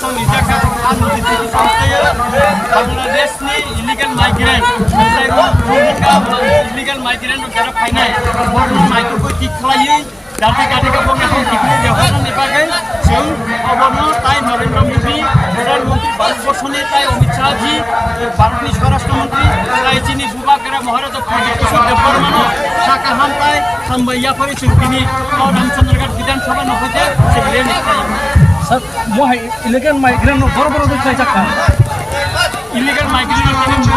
Islam Ijakat Bangladesh ni illegal migrant illegal migrant garap khainai borno maiku ko tikhlai dati gadi ka bonge hon tikhlai jahon ni bagai seung oborno tai Narendra Modi প্রধানমন্ত্রী ভারতবর্ষনে তাই অমিত শাহ জি ভারতীয় স্বরাষ্ট্রমন্ত্রী তাই চিনি বুবা করা মহারাজা প্রজাপতি দেববর্মন সাকাহাম তাই সম্বইয়া করে চিনি রামচন্দ্রগড় বিধানসভা নহতে সেগুলো নিশ্চয় सर वो है इलीगल माइग्रेंट बरोबर दिखाई सकता है इलीगल माइग्रेंट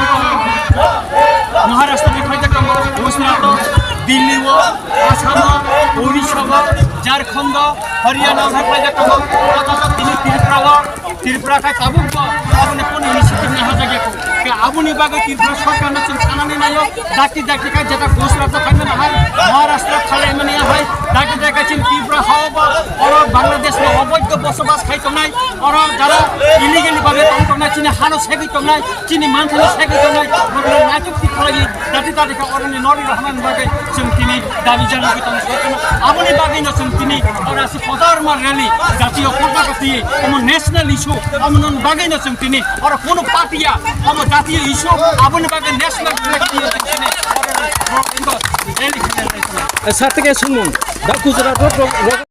महाराष्ट्र दिखाई सकता गुजरात दिल्ली वो आसाम उड़ीसा झारखंड हरियाणा दिखाई सकता त्रिपुरा का काबू आपने कौन इनिशिएटिव नहीं हो जाएगा कि आबुनी बागे त्रिपुरा सरकार ने चिंता नहीं नायो दाकी का जगह गुजरात का में है महाराष्ट्र खाले में नहीं है दाकी का चिन त्रिपुरा हावा और बांग्लादेश में अवैध बसबास खाई तो नहीं और जरा इलीगली बागे काम करना चीनी हानो सेगी तो नहीं चीनी मानथानो सेगी तो नहीं और नाचुक की खाली दाती का और ने नॉरी रहमान बागे चिंतिनी दाबी जाने की तुम सोचो आबुनी बागे न चिंतिनी और ऐसे हजार मार रैली जातीय कोटा करती है हम नेशनल इशू हम नन बागे न चिंतिनी और कोनो पार्टिया हम जातीय इशू आबुनी बागे नेशनल करती है और इनको साथ के सुनो दा Gujarat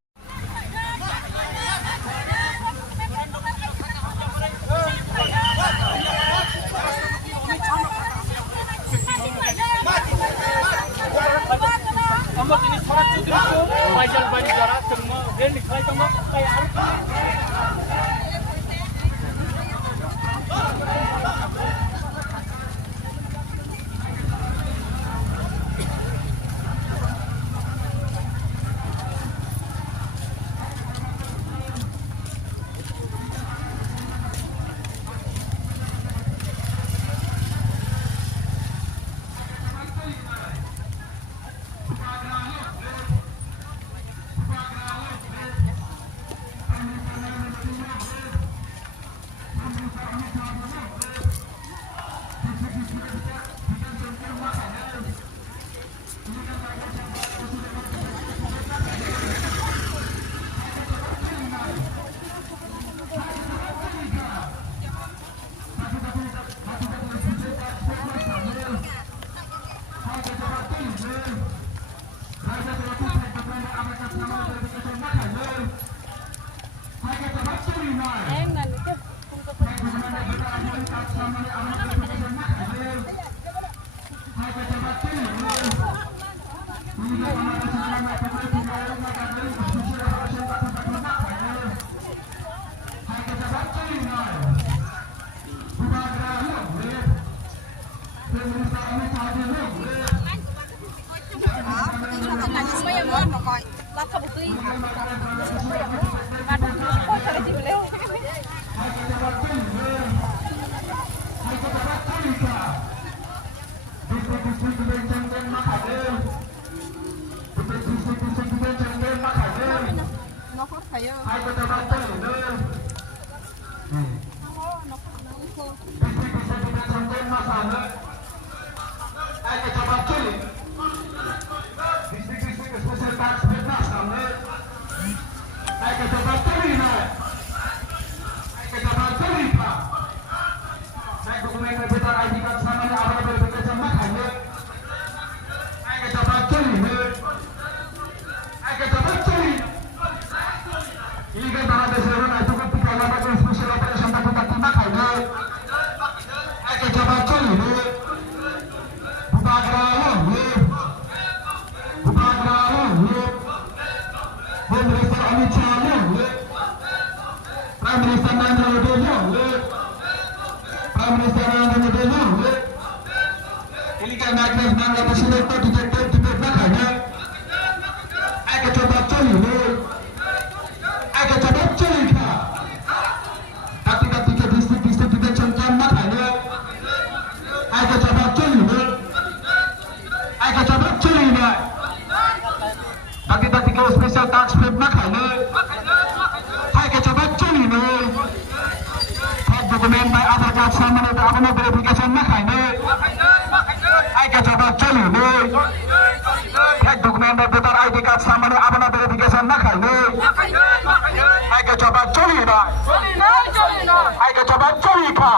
Ai cái cho bạn chối lại. Hai ke coba Colika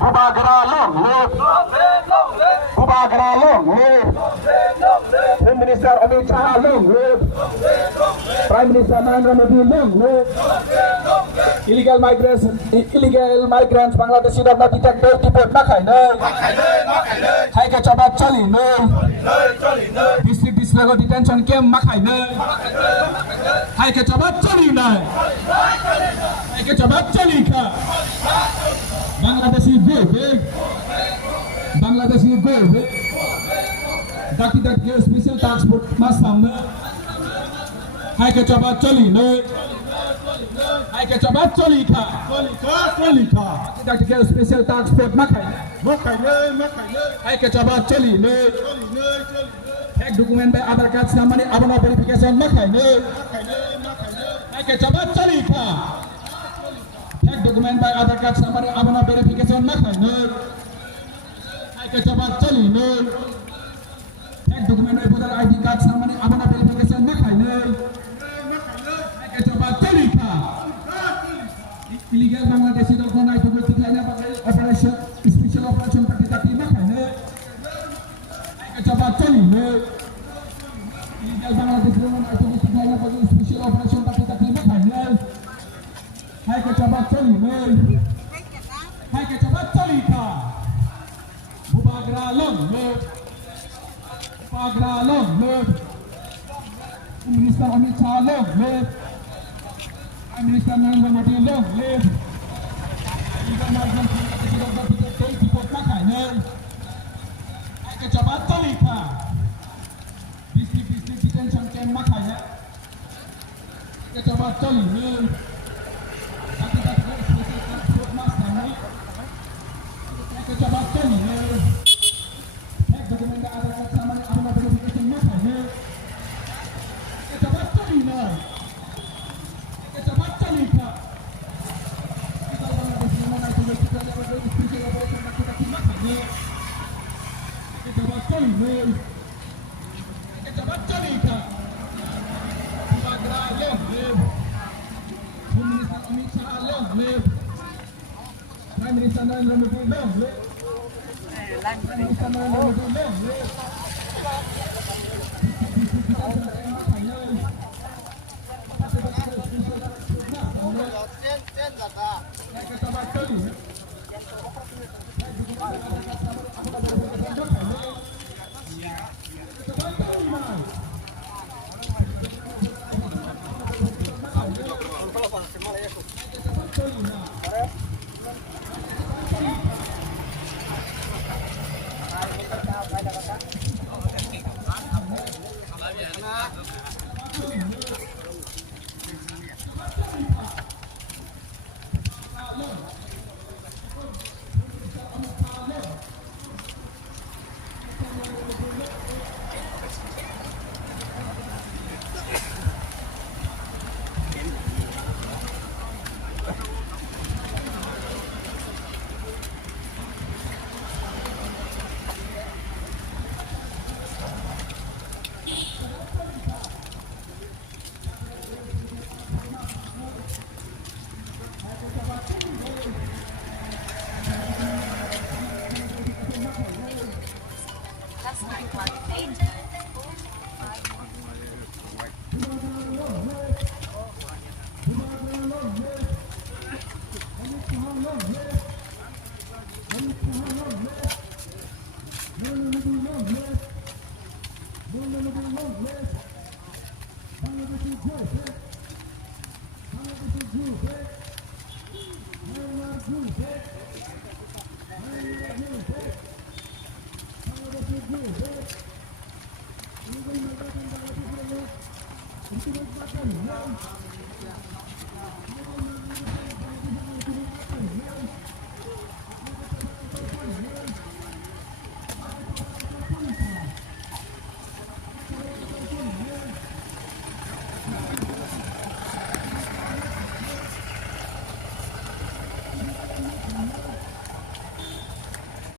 Bubagera long live Bubagera long live Home Minister Amit Shah long live Prime Minister Narendra Modi long live Illegal migrants Bangladeshi dharma ditak dei dipot makai nei Hai ke coba Chali nei District detention camp makai nei Hai ke coba Chali nei Hai ke coba Colika Bangladeshi go big Bangladeshi go big Daki special transport mas samne Hai ke coba Chali nei Hai ke coba Colika Daki special transport makai Hai ke coba Chali nei Ek dokumen by Aadhaar card samane abona verification makai nei Hai ke coba Colika Ek dokumen by Aadhaar card samane abona verification makai nei Hai ke coba Chali nei Ek dokumen by voter ID card samane abona verification makai nei Hai ke coba Colika Illegal Bangladeshi dokonai to tiklanya operation special operation tapi makai nei Hai ke coba Chali nei Illegal Bangladeshi dokonai to tiklanya special operation tapi makai nei Hai ke coba Chali nei Hai ke coba Colika Bubagera long live Bubagera long live Home Minister Amit Shah long live Prime Minister Narendra Modi long live Illegal migrants Bangladeshi dharma ditak dei dipot makai nei Hai ke coba Colika District detention camp makai nei Hai ke coba Chali nei Hai ke coba Chali nei Ek dokumen by Aadhaar card samane abona verification makai nei Hai ke coba Chali nei Hai ke coba Colika Illegal Bangladeshi dokonai to tiklanya special operation tapi makai nei Hai ke coba Chali nei Hai ke coba Colika Bubagera long live Home Minister Amit Shah long live Prime Minister Narendra Modi long live Prime Minister Narendra Modi long live Hai ke coba Chali Untuk